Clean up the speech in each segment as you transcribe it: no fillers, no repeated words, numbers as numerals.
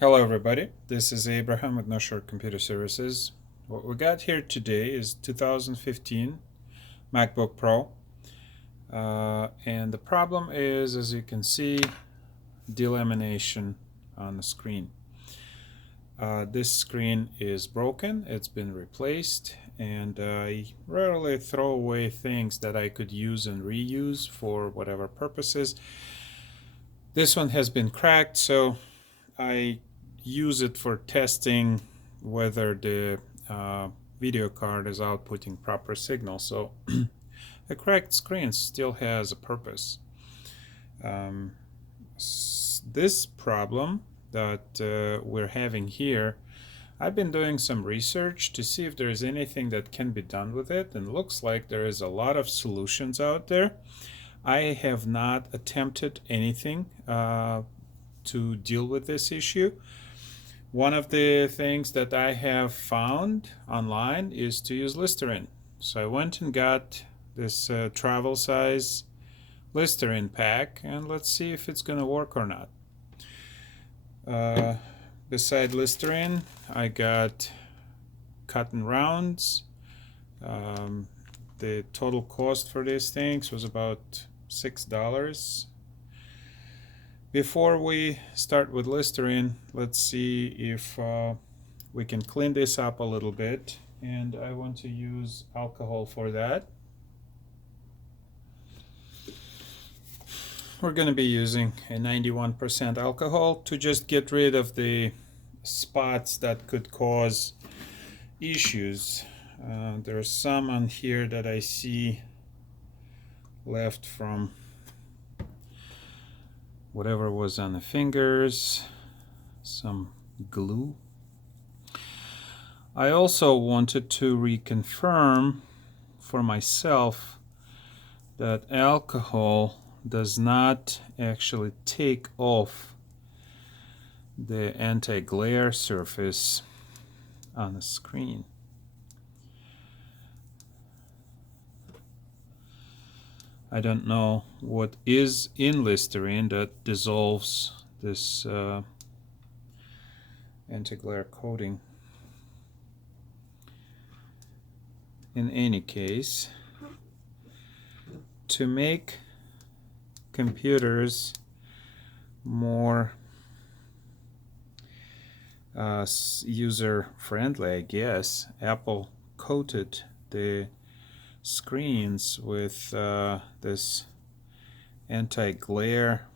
Hello everybody, this is Abraham with No Short Computer Services. What we got here today is 2015 MacBook Pro. And the problem is, as you can see, delamination on the screen. This screen is broken, it's been replaced, and I rarely throw away things that I could use and reuse for whatever purposes. This one has been cracked, so I use it for testing whether the video card is outputting proper signal. So a cracked screen still has a purpose. This problem that we're having here, I've been doing some research to see if there's anything that can be done with it, and looks like there is a lot of solutions out there. I have not attempted anything to deal with this issue. One of the things that I have found online is to use Listerine. So I went and got this travel size Listerine pack, and let's see if it's gonna work or not. Beside Listerine, I got cotton rounds. The total cost for these things was about $6. Before we start with Listerine, let's see if we can clean this up a little bit, and I want to use alcohol for that. We're going to be using a 91% alcohol to just get rid of the spots that could cause issues. There's some on here that I see left from whatever was on the fingers, some glue. I also wanted to reconfirm for myself that alcohol does not actually take off the anti-glare surface on the screen. I don't know what is in Listerine that dissolves this anti-glare coating. In any case, to make computers more user-friendly, I guess, Apple coated the screens with this anti-glare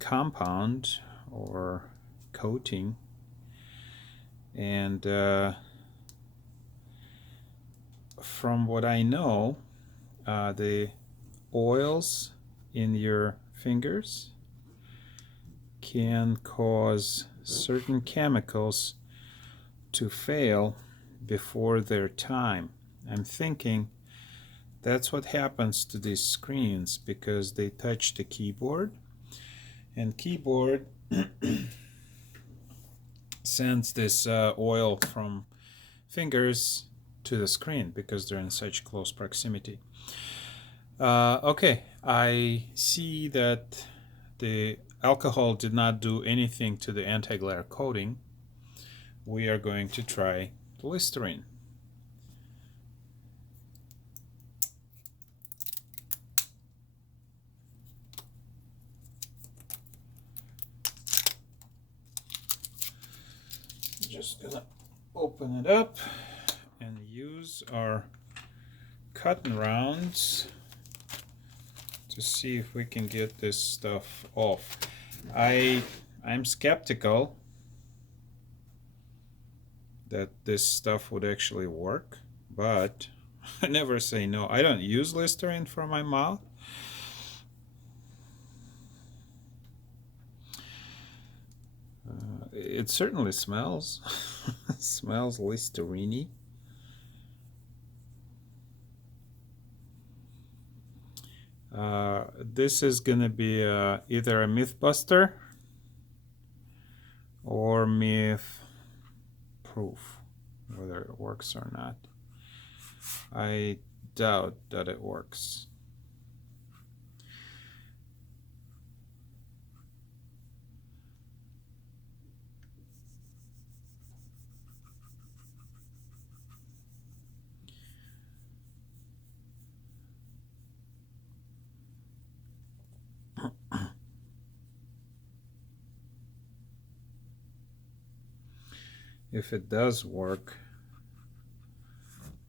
compound or coating, and from what I know, the oils in your fingers can cause certain chemicals to fail before their time. I'm thinking that's what happens to these screens because they touch the keyboard, and keyboard sends this oil from fingers to the screen because they're in such close proximity. Okay, I see that the alcohol did not do anything to the anti-glare coating. We are going to try Listerine. Just gonna open it up and use our cotton rounds to see if we can get this stuff off. I'm skeptical that this stuff would actually work, but I never say no. I don't use Listerine for my mouth. It certainly smells. It smells Listerine-y. This is going to be either a myth buster or myth proof, whether it works or not. I doubt that it works. if it does work,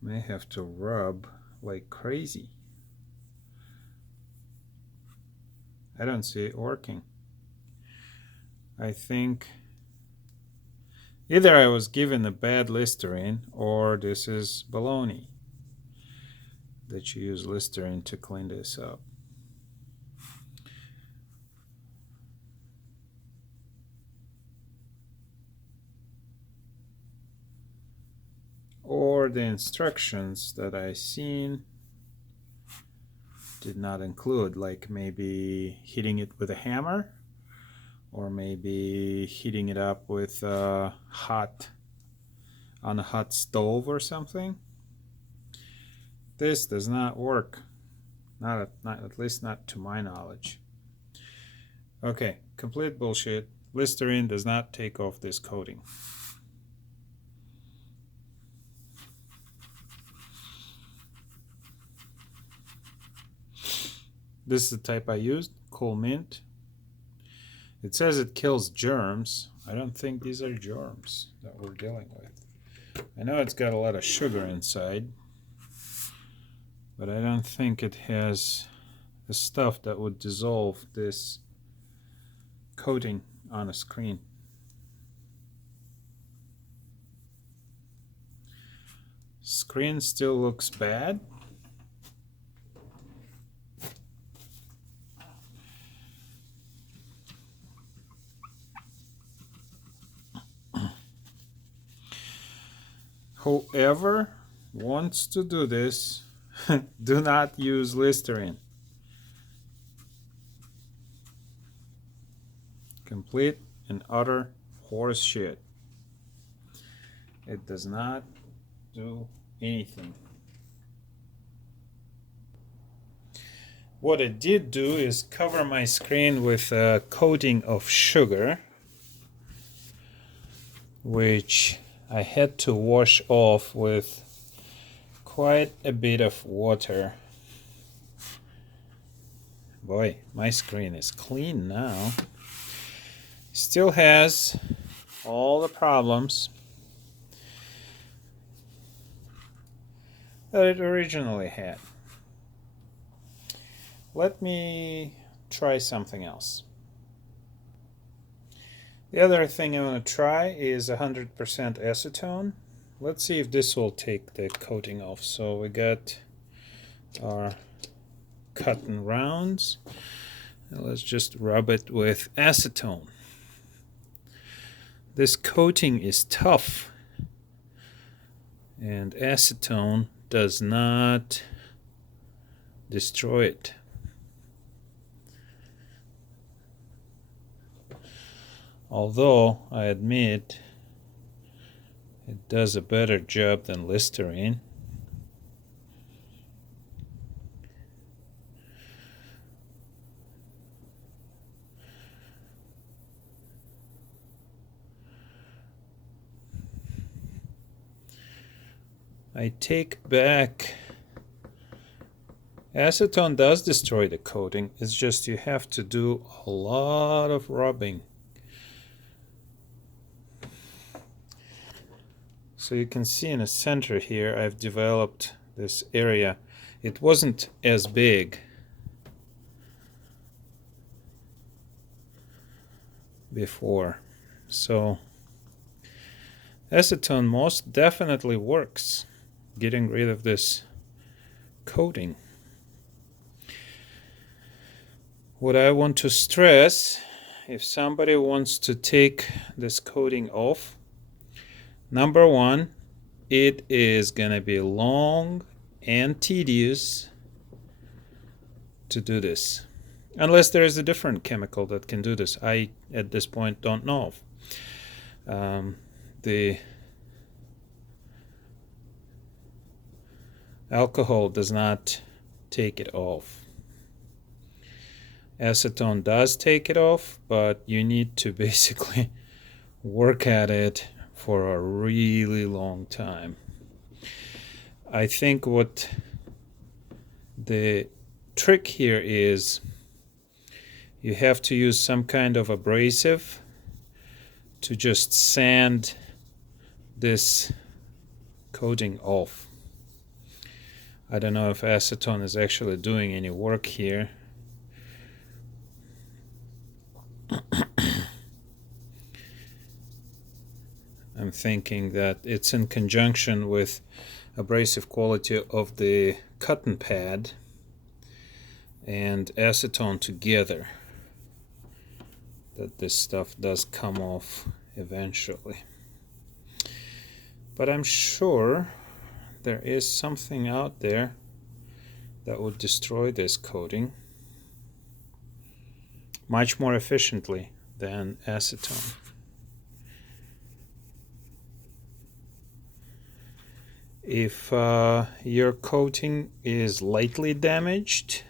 may have to rub like crazy. I don't see it working. I think either I was given a bad Listerine or this is baloney that you use Listerine to clean this up. Or the instructions that I seen did not include, like maybe hitting it with a hammer, or maybe heating it up with on a hot stove or something. This does not work, not at least not to my knowledge. Okay, complete bullshit. Listerine does not take off this coating. This is the type I used, Cool Mint. It says it kills germs. I don't think these are germs that we're dealing with. I know it's got a lot of sugar inside, but I don't think it has the stuff that would dissolve this coating on a screen. Screen still looks bad. Whoever wants to do this, do not use Listerine. Complete and utter horse shit. It does not do anything. What it did do is cover my screen with a coating of sugar, which I had to wash off with quite a bit of water. Boy, my screen is clean now. Still has all the problems that it originally had. Let me try something else. The other thing I want to try is 100% acetone. Let's see if this will take the coating off. So we got our cotton rounds. Now let's just rub it with acetone. This coating is tough, and acetone does not destroy it. Although I admit it does a better job than Listerine. I take back, acetone does destroy the coating. It's just you have to do a lot of rubbing. So you can see in the center here I've developed this area. It wasn't as big before. So acetone most definitely works getting rid of this coating. What I want to stress, if somebody wants to take this coating off, number one, it is going to be long and tedious to do this. Unless there is a different chemical that can do this. I, at this point, don't know. The alcohol does not take it off. Acetone does take it off, but you need to basically work at it for a really long time. I think what the trick here is you have to use some kind of abrasive to just sand this coating off. I don't know if acetone is actually doing any work here. I'm thinking that it's in conjunction with abrasive quality of the cotton pad and acetone together that this stuff does come off eventually. But I'm sure there is something out there that would destroy this coating much more efficiently than acetone. If your coating is lightly damaged,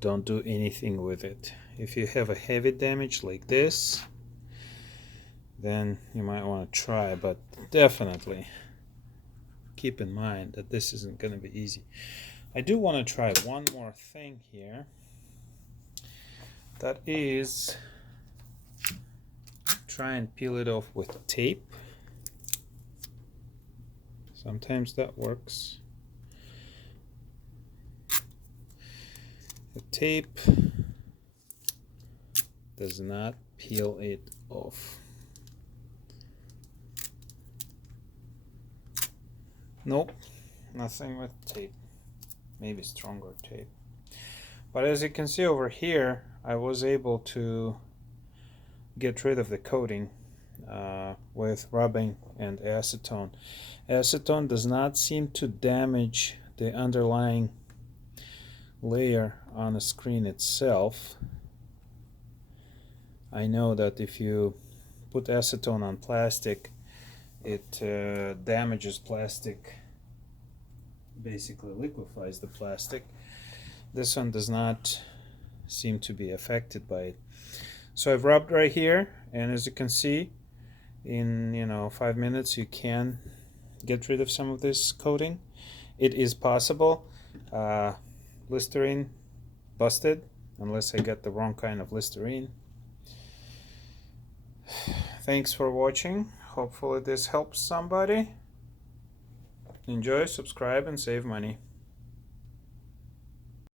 don't do anything with it. If you have a heavy damage like this, then you might want to try, but definitely keep in mind that this isn't going to be easy. I do want to try one more thing here. That is, try and peel it off with tape. Sometimes that works. The tape does not peel it off. Nope, nothing with tape. Maybe stronger tape. But as you can see over here, I was able to get rid of the coating with rubbing and acetone. Acetone does not seem to damage the underlying layer on the screen itself. I know that if you put acetone on plastic, it damages plastic, basically liquefies the plastic. This one does not seem to be affected by it. So I've rubbed right here, and as you can see, in 5 minutes you can get rid of some of this coating. It is possible. Listerine busted, unless I get the wrong kind of Listerine. Thanks for watching. Hopefully this helps somebody. Enjoy, subscribe, and save money.